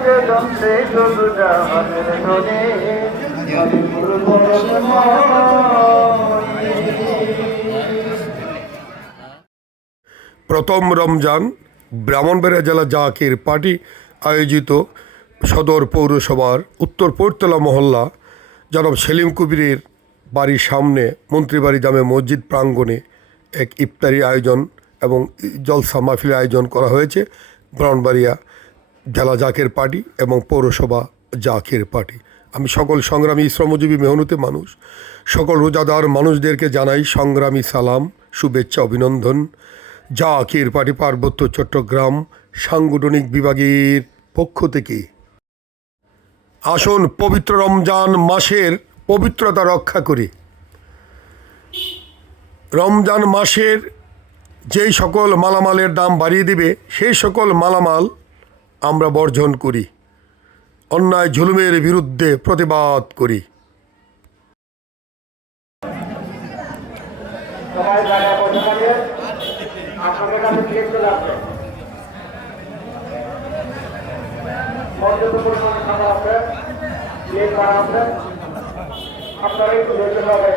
যন্ত্রে যন্ত্রে শুধু জাহানের ধনে প্রথম রমজান ব্রাহ্মণবাড়িয়া জেলা জাকির পার্টি আয়োজিত সদর পৌরসভার উত্তর পৈরতলা মহল্লা জনাব সেলিম কবিরের বাড়ির সামনে মন্ত্রীবাড়ি জামে মসজিদ প্রাঙ্গণে এক ইফতারি আয়োজন এবং জলসা মাহফিলের আয়োজন করা হয়েছে ব্রাহ্মণবাড়িয়া জেলা জাকির পার্টি এবং পৌরসভা জাকির পার্টি। আমি সকল সংগ্রামী শ্রমজীবী মেহনতি মানুষ, সকল রোজাদার মানুষদেরকে জানাই সংগ্রামী সালাম, শুভেচ্ছা, অভিনন্দন। জাকির পার্টি পার্বত্য চট্টগ্রাম সাংগঠনিক বিভাগের পক্ষ থেকে আসুন পবিত্র রমজান মাসের পবিত্রতা রক্ষা করি। রমজান মাসের যেই সকল মালামালের দাম বাড়িয়ে দিবে সেই সকল মালামাল আমরা বর্জন করি, অন্যায় জুলুমের বিরুদ্ধে প্রতিবাদ করি। সবাই জায়গা বসে থাকে, আপনাদের কাছে ক্লিক চলে আসবে। পর্যাপ্ত পরিমাণে খাবার আছে, ক্লিক করা আছে, আপনারা একটু ধৈর্য সহকারে